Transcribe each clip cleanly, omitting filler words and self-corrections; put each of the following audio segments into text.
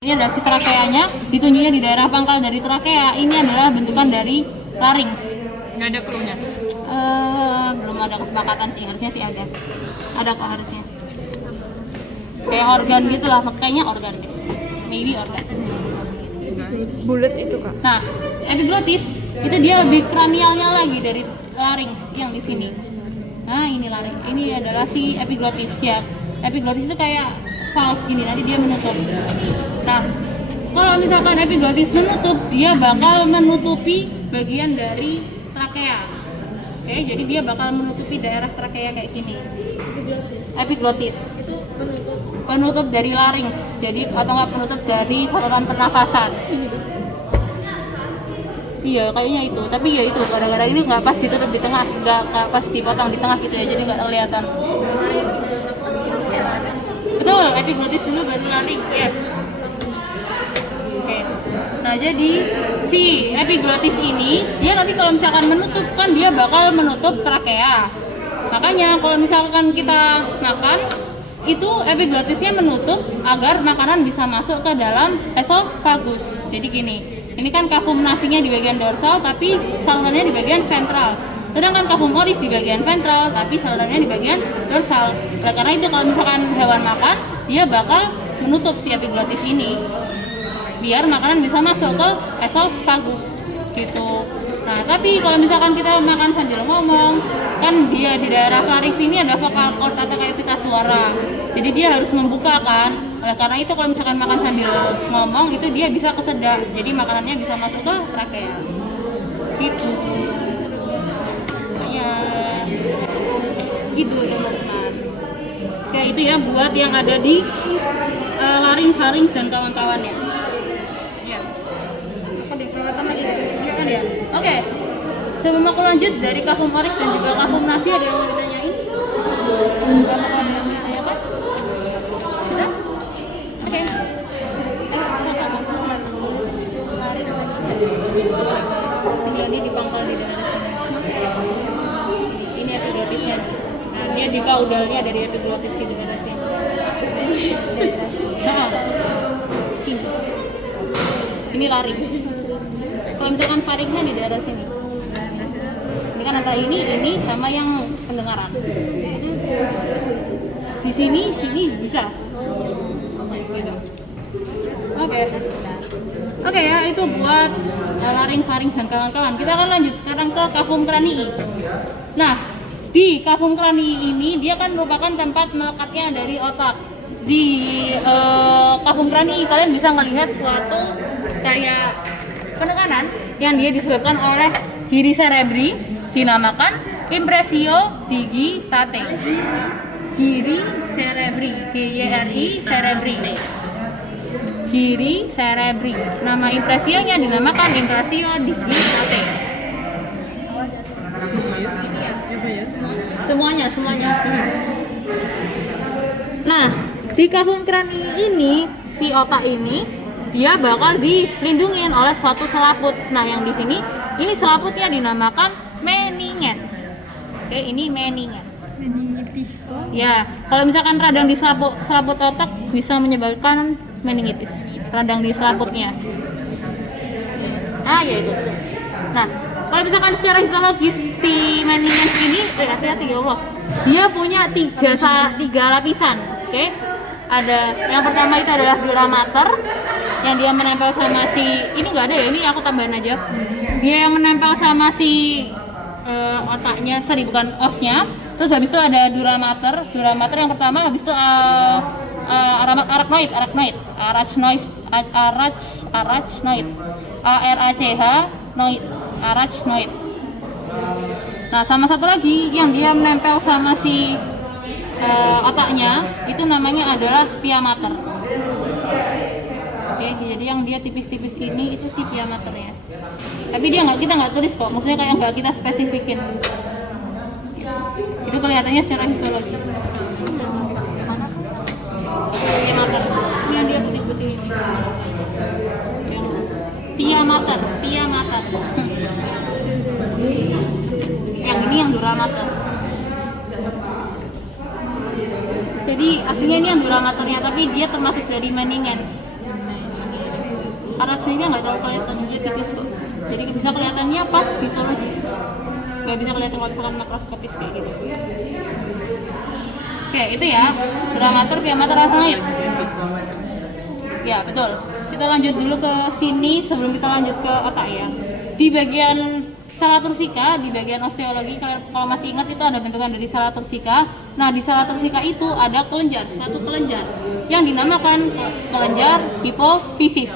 Ini adalah si trakeanya, ditunjuknya di daerah pangkal dari trakea. Ini adalah bentukan dari larynx. Nggak ada clue-nya. Belum ada kesepakatan sih, harusnya sih ada. Ada kok harusnya. Kayak organ gitu lah, kayaknya organ deh. Maybe organ. Bulat itu kak. Nah, epiglottis itu dia lebih kranialnya lagi dari larynx yang di sini. Nah, ini larynx. Ini adalah si epiglottis ya. Epiglottis itu kayak valve gini, nanti dia menutup. Nah, kalau misalkan epiglottis menutup, dia bakal menutupi bagian dari trakea. Oke, jadi dia bakal menutupi daerah trakea kayak gini. Epiglottis itu penutup dari larynx, jadi atau nggak penutup dari saluran pernafasan. Iya, kayaknya itu. Tapi ya itu, gara-gara ini nggak pas ditutup di tengah, nggak pas dipotong di tengah gitu ya, jadi nggak kelihatan. Betul, epiglottis dulu baru larynx, yes. Oke. Nah, jadi si epiglottis ini dia nanti kalau misalkan menutup kan dia bakal menutup trakea. Makanya kalau misalkan kita makan itu epiglottisnya menutup agar makanan bisa masuk ke dalam esophagus. Jadi gini, ini kan kafum nasinya di bagian dorsal tapi salurannya di bagian ventral. Sedangkan kafum oris di bagian ventral tapi salurannya di bagian dorsal. Oleh karena itu kalau misalkan hewan makan, dia bakal menutup si epiglottis ini biar makanan bisa masuk ke esophagus gitu. Nah, tapi kalau misalkan kita makan sambil ngomong, kan dia di daerah larynx ini ada vocal cord atau kayak pita suara. Jadi dia harus membuka kan. Oleh karena itu kalau misalkan makan sambil ngomong itu dia bisa kesedak. Jadi makanannya bisa masuk ke trakea. Gitu. Ya. Gitu teman-teman. Kayak itu ya buat yang ada di larynx, pharynx dan kawan-kawannya. Ya. Oke. Sebelum aku lanjut dari kafum oris dan juga kafum nasi, ada yang mau ditanyain? Apakah ada yang mau ditanyakan? Sudah? Oke. Ini di pangkal di daerah sini. Ini epiglottisnya. Nah, dia di kaudalnya dari epiglottis di daerah sini. Nah, sini. Ini larynx. Kalau misalkan pharynxnya di daerah sini. Ini kan antara ini sama yang pendengaran. Di sini bisa. Oke ya, itu buat larynx, pharynx dan kawan-kawan. Kita akan lanjut sekarang ke kafum cranii. Nah, di kafum cranii ini dia kan merupakan tempat melekatnya dari otak. Di kafum cranii kalian bisa melihat suatu kayak penekanan yang dia disebabkan oleh giri cerebri, dinamakan impressio digitate. Giri cerebri, GYRI cerebri. Giri cerebri. Nama impressionya dinamakan impressio digitate. Semuanya. Nah, di kafum cranii ini si otak ini dia bakal dilindungin oleh suatu selaput. Nah, yang di sini ini selaputnya dinamakan meninges. Oke, ini meninges. Meningitis. Ya, kalau misalkan radang di selaput otak bisa menyebabkan meningitis. Radang di selaputnya. Ah, ya itu. Nah, kalau misalkan secara histologis si meninges ini, hati-hati ya Allah. Dia punya tiga lapisan. Oke. Ada yang pertama itu adalah dura mater yang dia menempel sama si ini nggak ada ya, ini aku tambahin aja. Dia yang menempel sama si otaknya, bukan osnya. Terus habis itu ada dura mater yang pertama, habis itu arachnoid, arachnoid. Nah, sama satu lagi yang dia menempel sama si otaknya itu namanya adalah pia mater. Oke, jadi yang dia tipis-tipis ini itu si pia maternya. Tapi kita nggak tulis kok, maksudnya kayak nggak kita spesifikin. Itu kelihatannya secara histologis. Pia mater, yang dia putih-putih ini. Pia mater. Yang ini yang dura mater. Jadi aslinya ini yang dura maternya, tapi dia termasuk dari meninges. structure-nya nggak terlalu kelihatan, dia tipis kok. Jadi bisa kelihatannya pas histologis, nggak bisa kelihatan kalau misalkan makroskopis kayak gitu. Oke, itu ya dramatur, via mater, arachnoid. Ya betul. Kita lanjut dulu ke sini sebelum kita lanjut ke otak ya. Di bagian sela tursika, di bagian osteologi, kalau masih ingat itu ada bentukan dari sela tursika. Nah di sela tursika itu ada kelenjar, satu kelenjar yang dinamakan kelenjar hipofisis.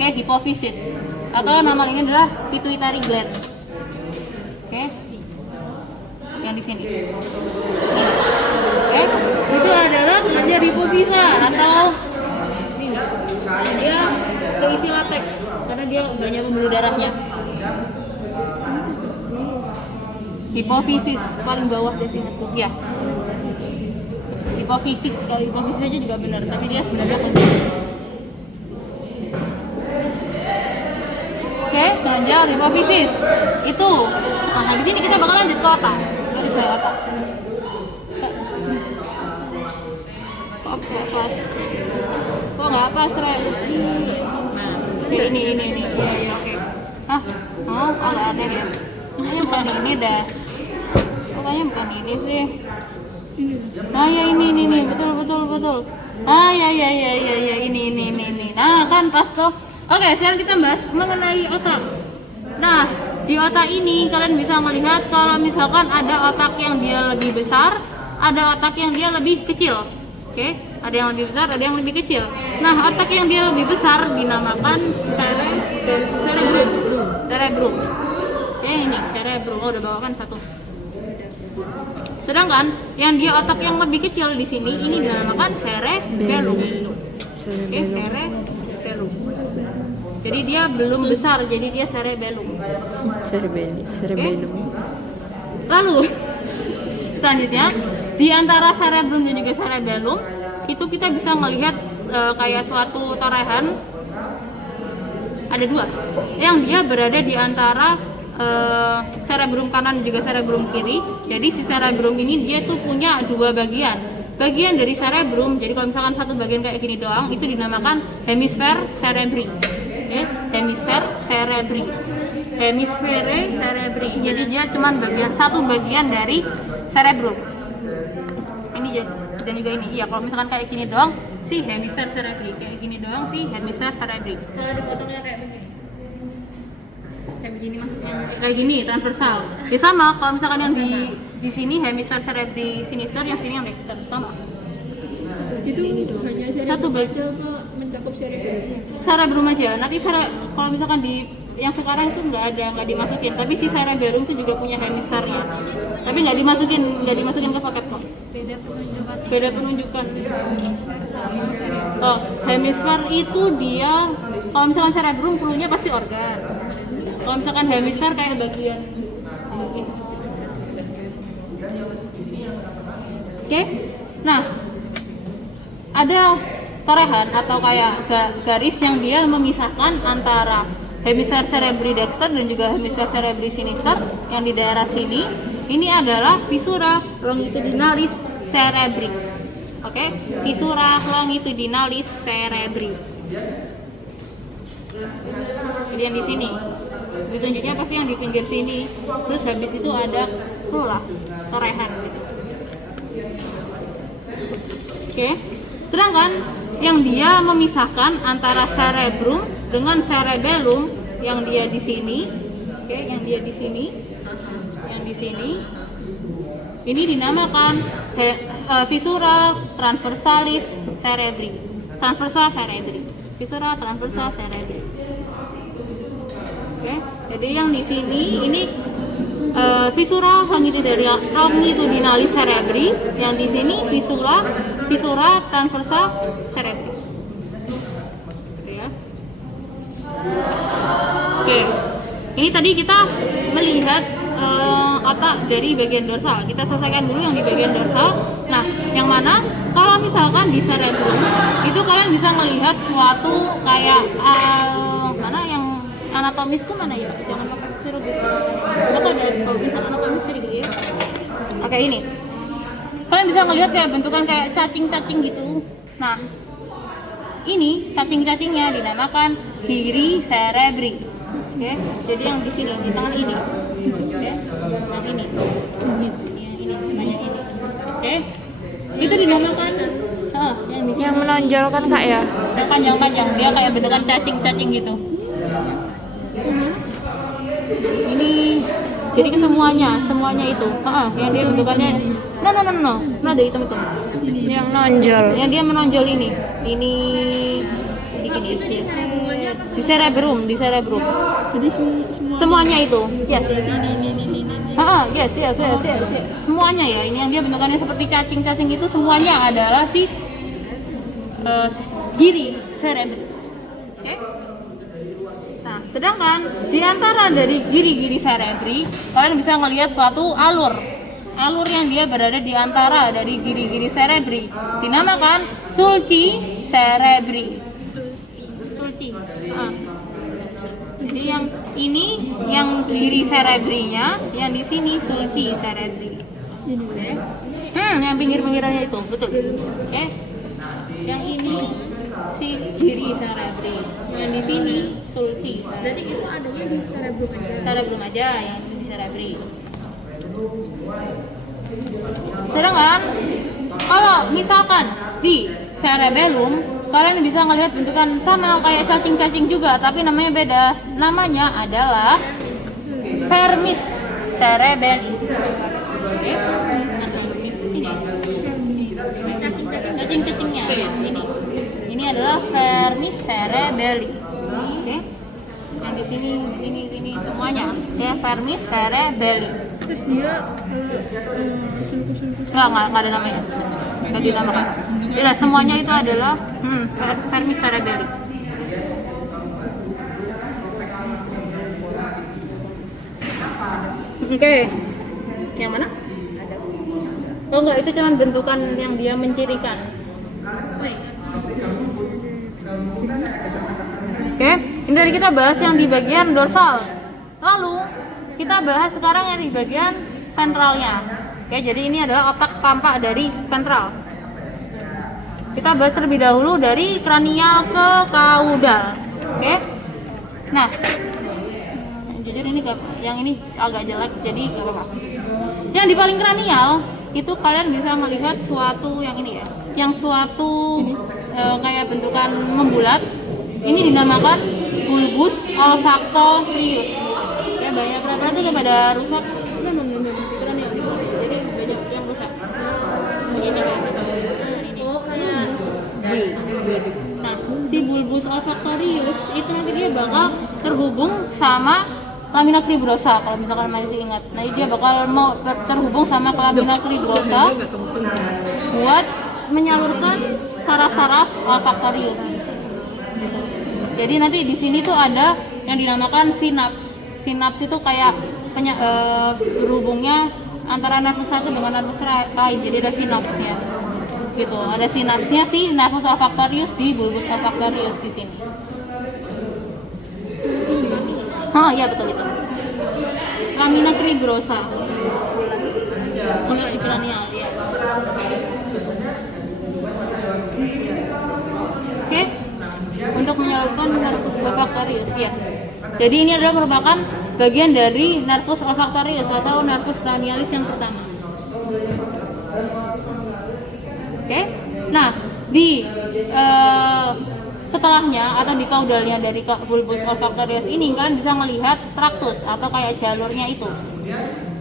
Oke, hipofisis. Atau nama lainnya adalah pituitary gland. Oke, yang di sini. Oke, itu adalah kelenjar hipofisa atau ini. Dia keisi lateks karena dia banyak pembuluh darahnya. Hipofisis paling bawah di sini tuh. Ya. Hipofisis, kalau hipofisis aja juga benar, tapi dia sebenarnya kelenjar. Oke, kelenjar hipofisis. Itu. Nah, habis ini kita bakal lanjut ke otak. Garis bawah otak. Kok pas? Kok nggak pas, Ren? Nah, oke ini. Ya, oke. Ah, oh, agak aneh ya. Kayaknya bukan ini dah. Kayaknya bukan ini sih. Nah ya ini, betul. Ah ya, ini. Nah kan pas tuh. Oke, sekarang kita bahas mengenai otak. Nah, di otak ini kalian bisa melihat kalau misalkan ada otak yang dia lebih besar, ada otak yang dia lebih kecil. Oke, ada yang lebih besar, ada yang lebih kecil. Nah, otak yang dia lebih besar dinamakan cerebrum. Oke, ini cerebrum. Oh, udah bawakan satu. Sedangkan yang dia otak yang lebih kecil di sini ini dinamakan cerebellum. Oke, cerebellum. Jadi dia belum besar, jadi dia cerebellum. Cerebellum. Lalu selanjutnya di antara cerebrum dan juga cerebellum itu kita bisa melihat kayak suatu torehan. Ada dua yang dia berada di antara cerebrum kanan dan juga cerebrum kiri. Jadi si cerebrum ini dia tuh punya dua bagian dari cerebrum. Jadi kalau misalkan satu bagian kayak gini doang itu dinamakan hemisfer cerebri. Hemisfer cerebri. Jadi dia cuman satu bagian dari cerebrum. Ini dan juga ini. Iya, kalau misalkan kayak gini doang sih hemisfer cerebri, kayak gini doang sih hemisfer cerebri. Kalau dipotongnya kayak begini maksudnya kayak gini transversal. Ya sama, kalau misalkan yang di sini hemisfer cerebri sinister, yang sini yang dexter sama. Itu hanya Satu baca mencakup cerebrum. Cerebrum aja. Nanti kalau misalkan di yang sekarang itu nggak dimasukin, tapi si cerebellum itu juga punya hemisfernya. Tapi nggak dimasukin ke paket kok. Beda penunjukan. Oh, hemisfer itu dia kalau misalkan cerebrum perlunya pasti organ. Kalau misalkan hemisfer kayak bagian sini. Oke. Nah, ada torehan atau kayak garis yang dia memisahkan antara hemisfer cerebri dexter dan juga hemisfer cerebri sinister yang di daerah sini. Ini adalah fissura longitudinalis cerebri. Oke, fissura longitudinalis cerebri. Jadi yang di sini ditunjuknya pasti yang di pinggir sini. Terus habis itu ada torehan gitu. Oke. Sedangkan yang dia memisahkan antara cerebrum dengan cerebellum yang dia di sini, yang dia di sini, ini dinamakan fissura transversalis cerebri. Fissura transversa cerebri. Oke, jadi yang di sini ini fissura longitudinalis cerebri, yang di sini fissura transversa cerebri. Oke ya. Oke. Ini tadi kita melihat otak dari bagian dorsal. Kita selesaikan dulu yang di bagian dorsal. Nah, yang mana kalau misalkan di cerebrum itu kalian bisa melihat suatu kayak mana yang anatomis tuh mana ya? Jangan pakai serubis. Apa ada kalau misalkan anatomis gitu ya? Oke, ini. Kalian bisa melihat kayak bentukan kayak cacing-cacing gitu. Nah, ini cacing-cacingnya dinamakan giri cerebri. Oke, jadi yang di sini di tangan ini. Oke, yang ini. Ini sebanyak ini. Oke. Itu dinamakan yang di sini. Yang menonjol kan Kak ya? Yang panjang-panjang, dia kayak bentukan cacing-cacing gitu. Ini jadi ke semuanya itu. Yang dia bentukannya no. Nah, ada hitam itu. Yang nonjol. Yang dia menonjol ini. Ini gini. Di cerebrum. Jadi Semuanya itu. Yes. ini. Yes. Semuanya ya. Ini yang dia bentukannya seperti cacing-cacing itu semuanya adalah si giri cerebri. Oke? Nah, sedangkan di antara dari giri-giri cerebri, kalian bisa melihat suatu alur yang dia berada di antara dari giri-giri cerebri dinamakan sulci cerebri. Sulci. Jadi yang ini yang giri cerebrinya, yang di sini sulci cerebri. Oke. Yang pinggir-pinggirannya itu, betul. Oke. Yang ini si giri cerebri. Yang di sini sulci. Berarti itu adanya di cerebrum aja. Cerebrum aja yang di cerebri. Sedangkan kalau misalkan di cerebellum kalian bisa melihat bentukan sama kayak cacing-cacing juga, tapi namanya beda. Namanya adalah vermis cerebelli. Oke. Ini cacing-cacingnya. Ini adalah vermis cerebelli. Oke. Yang di sini semuanya ya vermis cerebelli. Terus dia Nggak ada namanya. Nggak dinamakan. Tidak, semuanya itu adalah vermis cerebelli. Oke. Yang mana? Oh enggak, itu cuma bentukan yang dia mencirikan. Oke, ini dari kita bahas yang di bagian dorsal. Lalu kita bahas sekarang yang di bagian ventralnya. Oke, jadi ini adalah otak tampak dari ventral. Kita bahas terlebih dahulu dari kranial ke kaudal. Oke. Nah, jujur ini yang ini agak jelek, jadi gak apa-apa. Yang di paling kranial itu kalian bisa melihat suatu yang ini ya, yang suatu kayak bentukan membulat. Ini dinamakan bulbus olfactorius. Ya, banyak beberapa itu pada rusak. Kranial. Jadi banyak yang rusak. Ini nah, si bulbus olfactorius itu nanti dia bakal terhubung sama lamina cribrosa kalau misalkan masih ingat. Nah, dia bakal mau terhubung sama lamina cribrosa buat menyalurkan saraf-saraf olfactorius. Gitu. Jadi nanti di sini tuh ada yang dinamakan sinaps. Sinaps itu kayak berhubungnya antara nervus satu dengan nervus lain. Jadi ada sinapsnya. Gitu. Ada sinapsnya si nervus olfactorius di bulbus olfactorius di sini. Oh iya, betul itu. Lamina cribrosa. Bulat di kranial, ya. Oke. Untuk menyalurkan nervus olfactorius, yes. Jadi ini adalah merupakan bagian dari nervus olfactorius atau nervus cranialis yang pertama. Oke. Nah, di setelahnya atau di kaudalnya dari bulbus olfactorius ini kalian bisa melihat traktus atau kayak jalurnya itu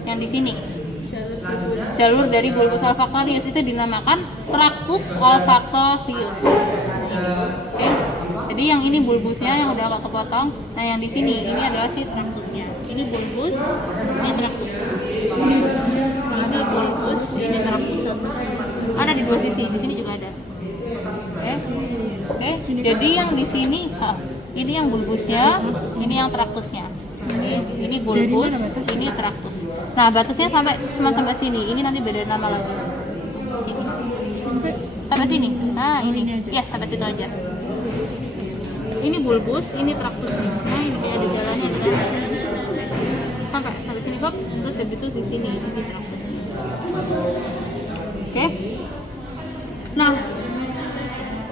yang di sini. Jalur dari bulbus olfactorius itu dinamakan traktus olfactorius. Oke. Jadi yang ini bulbusnya yang udah agak kepotong. Nah, yang di sini ini adalah si traktusnya. Ini bulbus, ini traktus. Ini bulbus, ini traktus. Ada di dua sisi, di sini juga ada. Oke. Jadi yang di sini, ini yang bulbusnya, ini yang traktusnya. Ini bulbus, ini traktus. Nah, batasnya sampai sini. Ini nanti beda nama lagi. Sini. Sampai sini. Nah, ini. Yes, sampai situ aja. Ini bulbus, ini traktusnya. Nah, ini kayak ada jalannya kan. Sampai sini kok. Terus habis itu di sini ini traktusnya. Oke. Nah,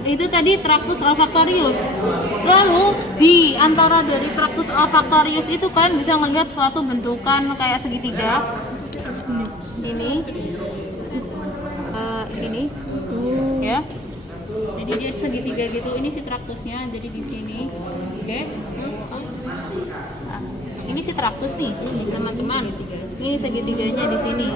itu tadi tractus olfactorius. Lalu di antara dari tractus olfactorius itu kalian bisa melihat suatu bentukan kayak segitiga. Ini, ini, ya. Jadi dia segitiga gitu. Ini si tractusnya. Jadi di sini, oke. Nah, ini si tractus nih, teman-teman. Ini segitiganya di sini.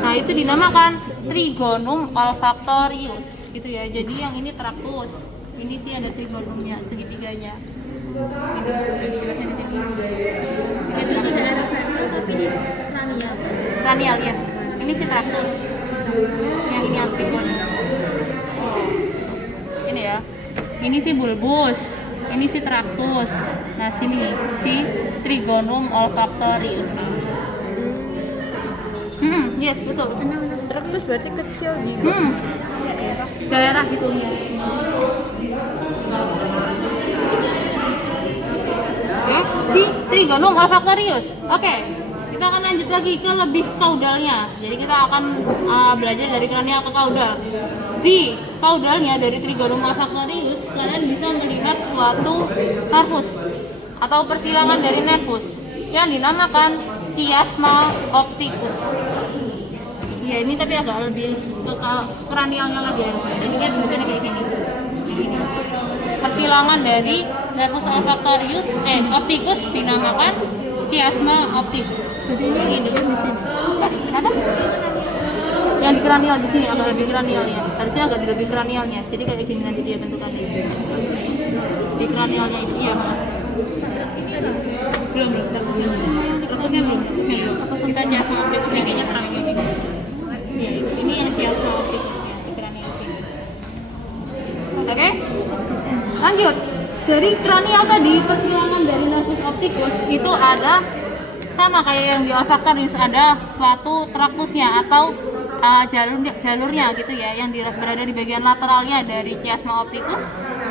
Nah, itu dinamakan trigonum olfactorius, gitu ya. Jadi yang ini tractus. Ini sih ada trigonumnya, segitiganya. Ini jelasnya di sini. Itu di daerah ventral tapi di kranial. Kranial ya. Ini si tractus. Yang ini trigonum. Ini ya. Ini si bulbus. Ini si tractus. Nah, sini si trigonum olfactorius. Yes, betul. Terus berarti kecil juga. Daerah gitu ya. Oke, si trigonum olfactorius. Oke, kita akan lanjut lagi ke lebih kaudalnya. Jadi kita akan belajar dari kranial ke kaudal. Di kaudalnya dari trigonum olfactorius, kalian bisa melihat suatu nervus atau persilangan dari nervus yang dinamakan chiasma opticus. Ya, ini tapi agak lebih ke kranialnya lagi ya. Jadi kan bentuknya kayak gini. Ini. Persilangan dari nervus olfactorius opticus dinamakan chiasma opticus. Jadi ini di sini. Kenapa? Yang di kranial di sini agak lebih kranialnya. Harusnya agak lebih kranialnya. Jadi kayak gini nanti dia bentukannya. Di kranialnya itu iya, Mak. Belum, terusnya belum. Kita chiasma opticusnya kayaknya kranial sini. Ya, ini yang chiasma opticusnya di kranial sini. Oke? Lanjut. Dari kranial tadi, persilangan dari nervus opticus itu ada sama kayak yang di olfactorius, ada suatu tractusnya atau jalurnya gitu ya, yang berada di bagian lateralnya dari chiasma opticus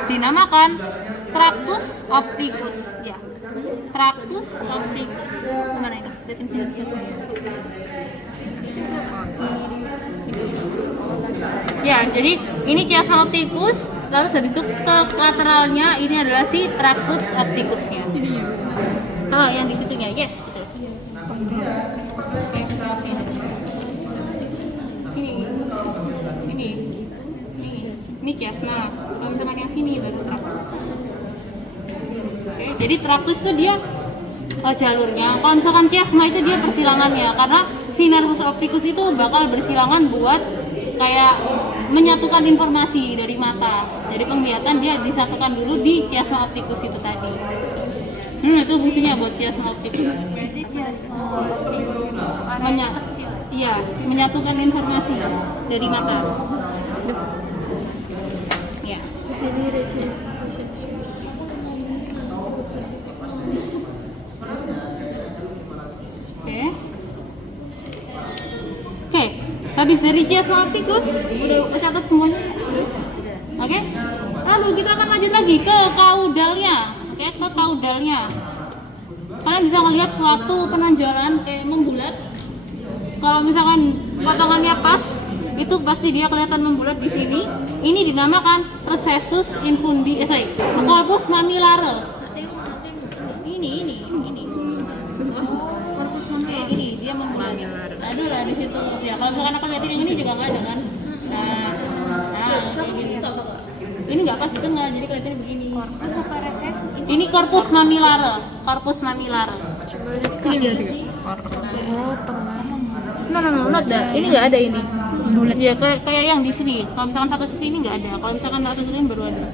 dinamakan tractus opticus ya. Tractus opticus. Mana ini? Lihatin sini. Ya, jadi ini chiasma opticus, lalu habis itu ke lateralnya ini adalah si tractus opticusnya. Yang di situnya, yes, betul. Ini chiasma. Kalau misalkan yang sini baru tractus. Oke, jadi tractus itu dia jalurnya. Kalau misalkan chiasma itu dia persilangannya, karena si nervus opticus itu bakal bersilangan buat kayak menyatukan informasi dari mata. Jadi penglihatan dia disatukan dulu di chiasma opticus itu tadi. Itu fungsinya buat chiasma opticus. Berarti chiasma opticus Iya, menyatukan informasi dari mata. Ya. Oke. Habis dari chiasma opticus, udah catat semuanya. Oke. Lalu kita akan lanjut lagi ke kaudalnya. Oke, ke kaudalnya. Kalian bisa melihat suatu penonjolan kayak membulat. Kalau misalkan potongannya pas, itu pasti dia kelihatan membulat di sini. Ini dinamakan recessus infundi, corpus mamillare. Ini. Corpus mamillare ini dia membulat. Ada lah di situ. Ya, kalau misalkan aku lihatin yang ini juga nggak ada kan. Nah, kayak gini. Ini nggak pas di tengah, jadi kelihatannya begini. Corpus apa recessus? Ini corpus mamillare. Corpus mamillare. Ini berarti. No, not that. Ini nggak ada ini. Bulat. Ya, kayak yang di sini. Kalau misalkan satu sisi ini nggak ada. Kalau misalkan satu sisi ini baru ada.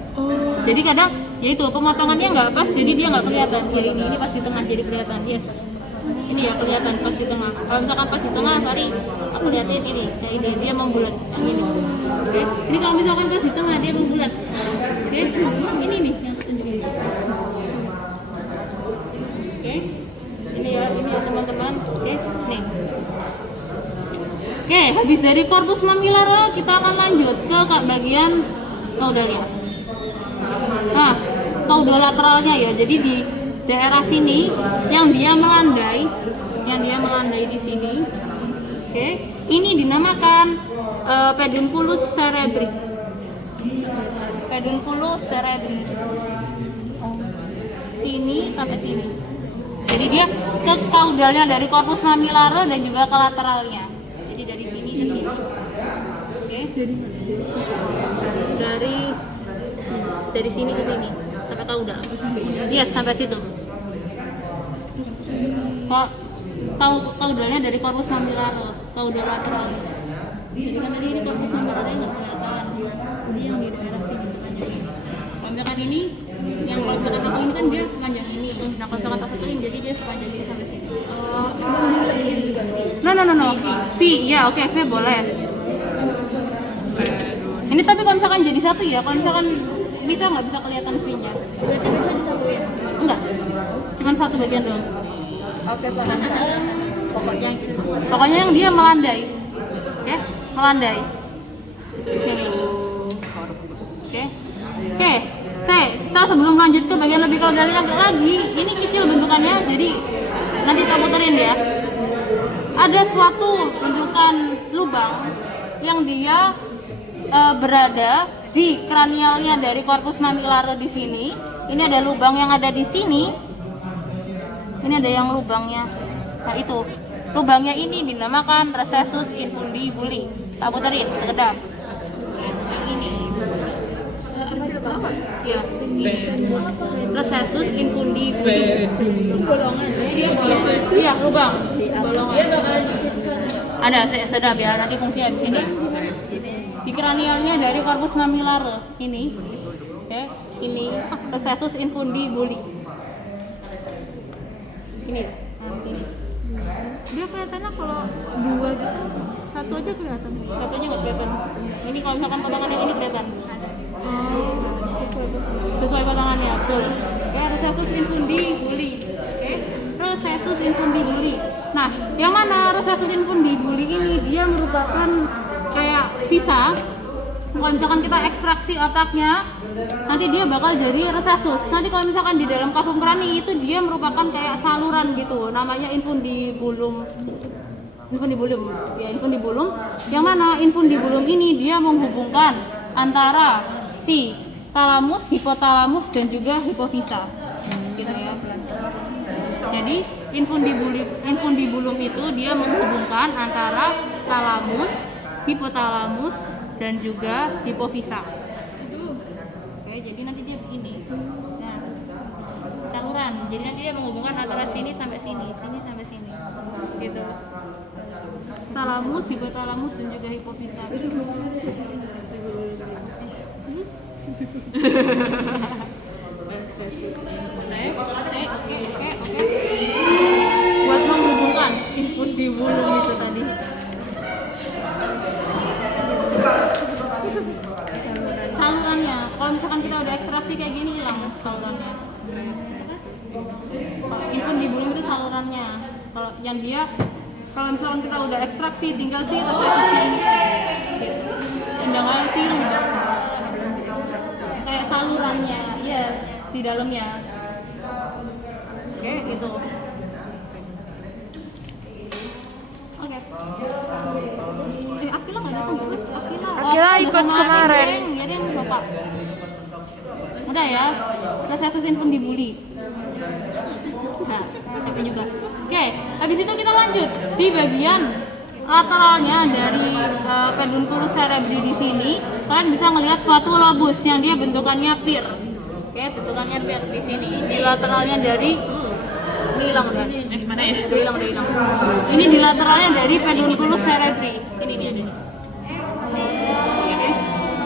Jadi kadang, ya itu pemotongannya nggak pas, jadi dia nggak kelihatan. Ya ini pas di tengah jadi kelihatan. Yes. Ini ya kelihatan pas di tengah. Kalau misalkan pas di tengah, tadi aku lihatin ini. Nah, ini dia membulat. Yang ini. Oke. Ini kalau misalkan pas di tengah dia membulat. Oke. Ini nih yang tunjukin. Oke. Ini ya teman-teman. Oke. Nih. Oke, habis dari corpus mamillare kita akan lanjut ke bagian kaudalnya. Nah, kaudal lateralnya ya. Jadi di daerah sini yang dia melandai di sini. Oke, ini dinamakan pedunculus cerebri. pedunculus cerebri. Sini sampai sini. Jadi dia ke caudalnya dari corpus mammillae dan juga ke lateralnya. Jadi dari sini ke sini. Oke. Dari sini ke sini sampai caudal. Yes, sampai situ. Caudalnya dari corpus mammillae, caudal lateral. Jadi kan tadi ini corpus mammillae nggak kelihatan. Jadi yang di daerah sini sepanjang ini. Kalau misalkan ini, yang kalau misalkan satu ini kan dia sepanjang ini. Nah kalau misalkan satu ini jadi dia sepanjang ini sampai sini. No. V, ya oke, V boleh. Ini tapi kalau misalkan jadi satu ya, kalau misalkan bisa nggak bisa kelihatan V-nya? Berarti bisa disatuin. Enggak, cuman satu bagian doang. Oke, Pak. Pokoknya yang dia melandai, ya, melandai. Di sini. Oke. Kita sebelum lanjut ke bagian lebih caudalnya lagi, ini kecil bentukannya, jadi nanti kita puterin ya. Ada suatu bentukan lubang yang dia berada di kranialnya dari corpus mammillae di sini. Ini ada lubang yang ada di sini. Ini ada yang lubangnya. Nah itu, lubangnya ini dinamakan recessus infundibuli. Tak puterin sekedap. Yang ini. Ya, recessus infundibuli. Bolongan. Iya, lubang. Bolongan. Ada sedap ya, nanti fungsinya di sini. Di kranialnya dari corpus mammillae ini. Oke, ini recessus infundibuli. Ini. Dia kelihatannya kalau dua gitu, satu aja kelihatan. Satunya nggak kelihatan. Ini kalau misalkan potongan yang ini kelihatan. Sesuai potongannya, betul. Oke, recessus infundibuli. Oke, recessus infundibuli. Nah, yang mana recessus infundibuli ini dia merupakan kayak sisa. Kalau misalkan kita ekstraksi otaknya, nanti dia bakal jadi recessus. Nanti kalau misalkan di dalam kavum krani itu dia merupakan kayak saluran gitu, namanya infundibulum. Infundibulum. Yang mana infundibulum ini dia menghubungkan antara si talamus, hipotalamus dan juga hipofisa. Gitu ya. Jadi infundibulum itu dia menghubungkan antara talamus, hipotalamus dan juga hipofisa. Oke, jadi nanti dia begini. Nah, saluran. Jadi nanti dia menghubungkan antara sini sampai sini, sini sampai sini. Gitu. Talamus, hipotalamus dan juga hipofisa. Oke. Buat menghubungkan infundibulum itu tadi. Salurannya, kalau misalkan kita udah ekstraksi kayak gini hilang salurannya. Infundibulum itu salurannya. Kalau yang dia, kalau misalkan kita udah ekstraksi, tinggal sih recessus ini. Tinggal sih lubang. Kayak salurannya, yes, di dalamnya. Oke, gitu. Oke. Akila nggak datang juga? Akila ikut kemarin. Ya dia bapak. Udah ya. Recessus infundibuli. Nah, tapi juga. Oke, habis itu kita lanjut di bagian lateralnya dari pedunculus cerebri di sini. Kalian bisa melihat suatu lobus yang dia bentukannya pir. Oke, bentukannya pir di sini. Di lateralnya dari ini hilang udah. Mana ya? Udah hilang. Ini di lateralnya dari pedunculus cerebri. Ini dia ini. Oke.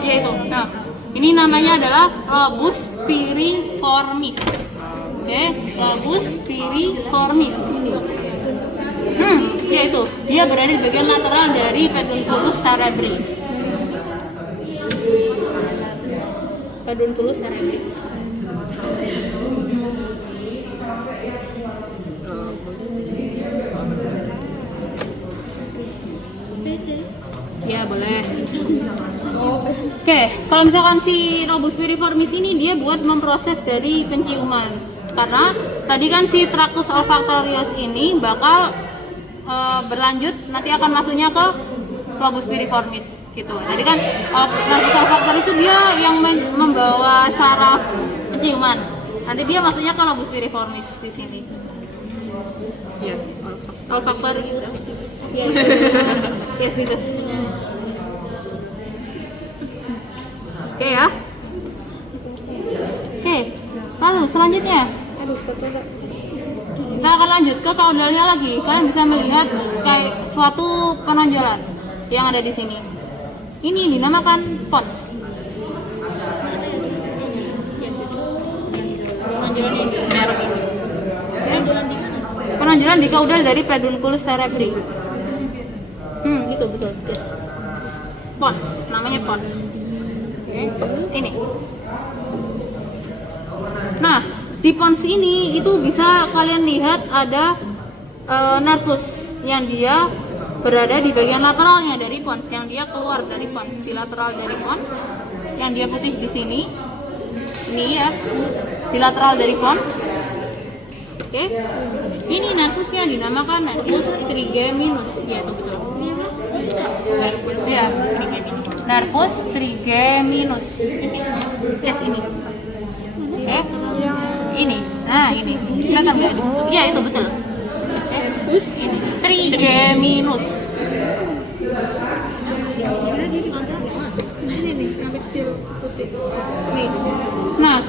Ya itu. Nah, ini namanya adalah lobus piriformis. Oke, lobus piriformis. Ya itu. Dia berada di bagian lateral dari pedunculus cerebri. Pedunculus cerebri. Ya boleh. Oke, kalau misalkan si lobus piriformis ini dia buat memproses dari penciuman. Karena tadi kan si tractus olfactorius ini bakal berlanjut nanti akan masuknya ke lobus piriformis. gitu. Jadi kan nervus olfactoris itu dia yang membawa saraf penciuman. Nanti dia maksudnya ke lobus piriformis di sini. Ya, olfactoris. Iya. Yes itu. Oke ya. Oke. Lalu selanjutnya kita akan lanjut ke kaudalnya lagi. Kalian bisa melihat kayak suatu penonjolan yang ada di sini. Ini dinamakan pons. Penonjolan ini nerve ini. Penonjolan di kaudal dari pedunculus cerebri. Itu betul. Yes. Pons, namanya pons. Oke. Ini. Nah, di pons ini itu bisa kalian lihat ada nervus yang dia berada di bagian lateralnya dari pons, yang dia keluar dari pons, di lateral dari pons, yang dia putih di sini. Ini ya, di lateral dari pons. Oke. Ini nervusnya dinamakan nervus trigeminus. Ya, itu betul. Nervus ya, nervus trigeminus. Yes, ini. Oke. Ini. Nah, ini. Kelihatan nggak di situ? Iya, itu betul. Terus ini trigeminus. Nah,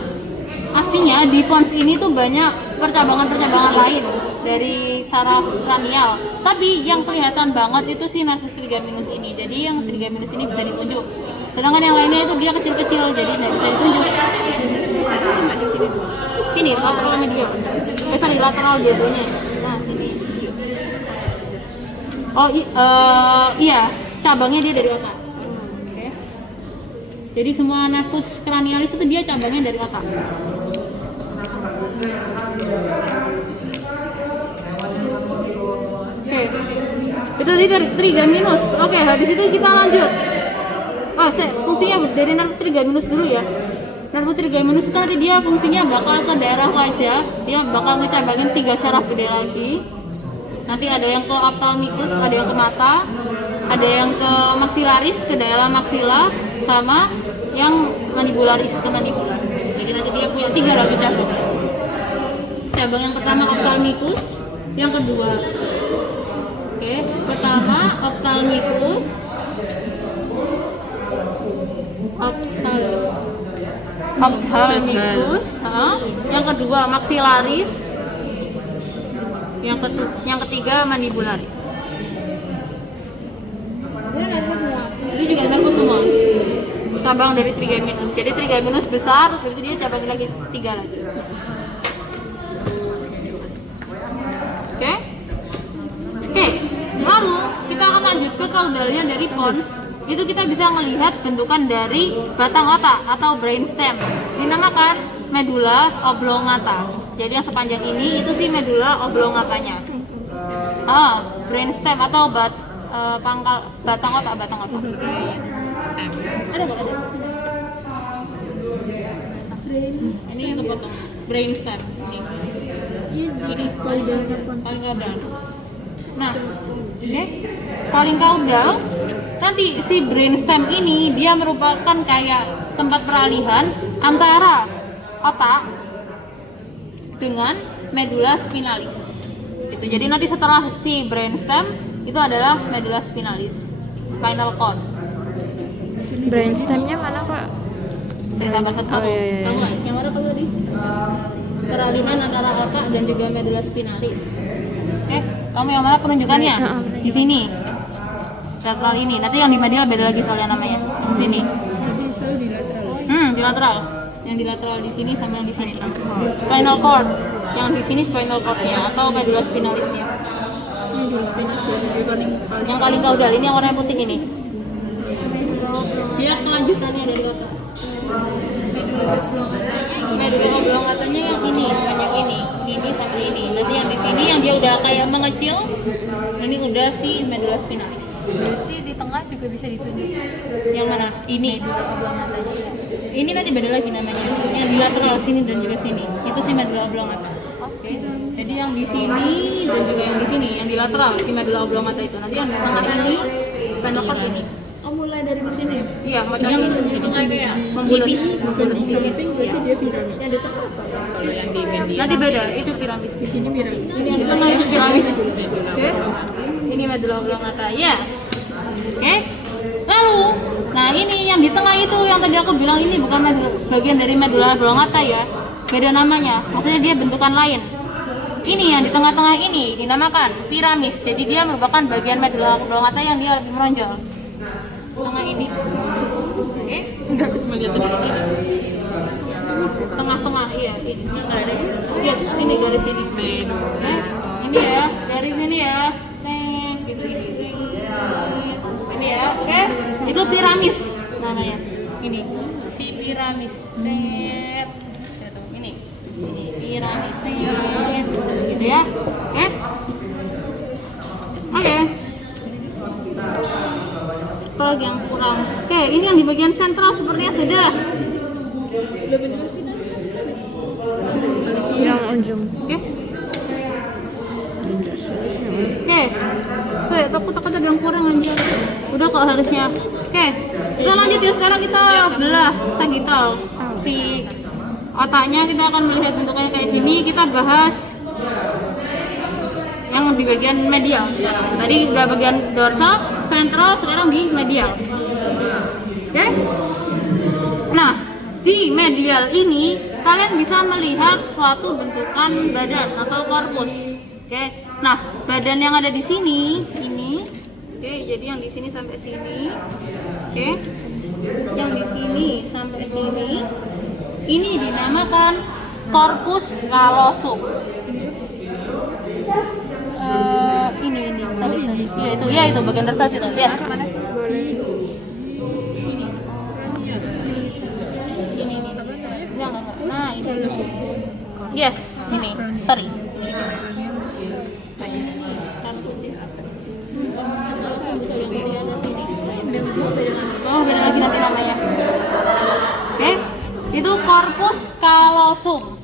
pastinya di pons ini tuh banyak percabangan-percabangan lain dari saraf kranial. Tapi yang kelihatan banget itu si nervus trigeminus ini. Jadi yang trigeminus ini bisa ditunjuk. Sedangkan yang lainnya itu dia kecil-kecil, jadi nggak bisa ditunjuk. Sini lateral medial. Sorry, lateral dua-duanya. Nah, sini. Oh iya, cabangnya dia dari otak. Oke. Jadi semua nervus kranialis itu dia cabangnya dari otak. Oke. Itu tadi dari trigeminus. Oke, habis itu kita lanjut. Fungsinya dari nervus trigeminus dulu ya. Nervus trigeminus itu nanti dia fungsinya bakal ke daerah wajah, dia bakal ngecabangin 3 syaraf gede lagi. Nanti ada yang ke ophthalmicus, ada yang ke mata, ada yang ke maxillaris, ke daerah maksila, sama yang mandibularis ke mandibular. Jadi nanti dia punya 3 lagi cabang. Cabang yang pertama ophthalmicus, yang kedua. Oke, pertama ophthalmicus. Ophthalmicus, yang kedua maxillaris, yang ketiga mandibularis. Ini juga nervus semua. Cabang dari trigeminus. Jadi trigeminus besar, terus itu dia cabang lagi 3 lagi. Oke. Lalu kita akan lanjut ke kaudalnya dari pons. Itu kita bisa melihat bentukan dari batang otak atau brainstem. Dinamakan medula oblongata. Jadi yang sepanjang ini itu sih medula oblongatanya. Brainstem atau pangkal batang otak. Ada nggak? Ada. Ini yang kepotong. Brainstem. Ini paling kaudal. Nah, paling kaudal. Nanti si brainstem ini dia merupakan kayak tempat peralihan antara otak dengan medula spinalis. Itu. Jadi nanti setelah si brainstem itu adalah medula spinalis, spinal cord. Brainstemnya mana Pak? Saya sabar satu. Kamu yang mana kamu tadi? Peralihan antara otak dan juga medula spinalis. Kamu yang mana penunjukannya? Di sini. Lateral ini, nanti yang di medial beda lagi soalnya namanya. Yang sini. Jadi selalu di lateral. Di lateral. Yang di lateral di sini sama yang di sini. Spinal cord. Yang di sini spinal cordnya atau medula spinalisnya. Yang paling kaudal ini yang warna putih ini. Dia kelanjutannya dari otak. Medula oblongatanya yang ini, bukan yang ini sama ini. Nanti yang di sini yang dia udah kayak mengecil, ini udah si medula spinalis. Berarti di tengah juga bisa ditunjuk. Yang mana? Ini. Ini nanti beda lagi namanya. Yang di lateral sini dan juga sini. Itu si medula oblongata. Oke. Jadi yang di sini dan juga yang di sini, yang di lateral si medula oblongata itu. Nanti yang di tengah ini spinal cord ini. Oh, mulai dari Iya, macam Yang ini. tengah kayak Membulat. tipis. Tipis. Iya. Itu dia piramid. Yang di tengah apa? Kalau yang di media Nanti beda, itu piramis. Di sini piramid. Ini yang di tengah itu piramis. Oke. Ini medulla oblongata. Yes. Oke. Lalu, nah ini yang di tengah itu yang tadi aku bilang ini bukan bagian dari medulla oblongata ya. Beda namanya. Maksudnya dia bentukan lain. Ini yang di tengah-tengah ini dinamakan piramis. Jadi dia merupakan bagian medulla oblongata yang dia lebih menonjol. Tengah ini. Oke. enggak, aku cuma lihat tadi. Tengah-tengah, iya. Ini garis. Yes, ini garis ini. Ini ya, garis ini ya. Teng, gitu ini. Ini ya, oke. Itu piramis namanya. Ini si piramis. Set. Itu ini. Ini piramis. Set. Gitu ya. Oke. Oke. Apa lagi yang kurang? Oke, ini yang di bagian ventral sepertinya sudah. Yang onjung. Oke. Oke. Saya takut ada yang kurang anjir. Udah kok harusnya. Oke. Kita lanjut ya, sekarang kita belah sagittal. Si otaknya kita akan melihat bentukannya kayak gini, kita bahas yang di bagian medial. Tadi udah bagian dorsal, ventral, sekarang di medial. Oke? Nah, di medial ini kalian bisa melihat suatu bentukan badan atau korpus. Oke. Nah, badan yang ada di sini ini. Oke, jadi yang di sini sampai sini. Oke. Yang di sini sampai sini. Ini dinamakan corpus callosum. Ini sorry. Ya itu bagian dorsal itu. Yes. Ini. Enggak. Nah, ini. Yes, ini. Sorry. Oh, beda lagi nanti namanya. Oke. Itu corpus callosum.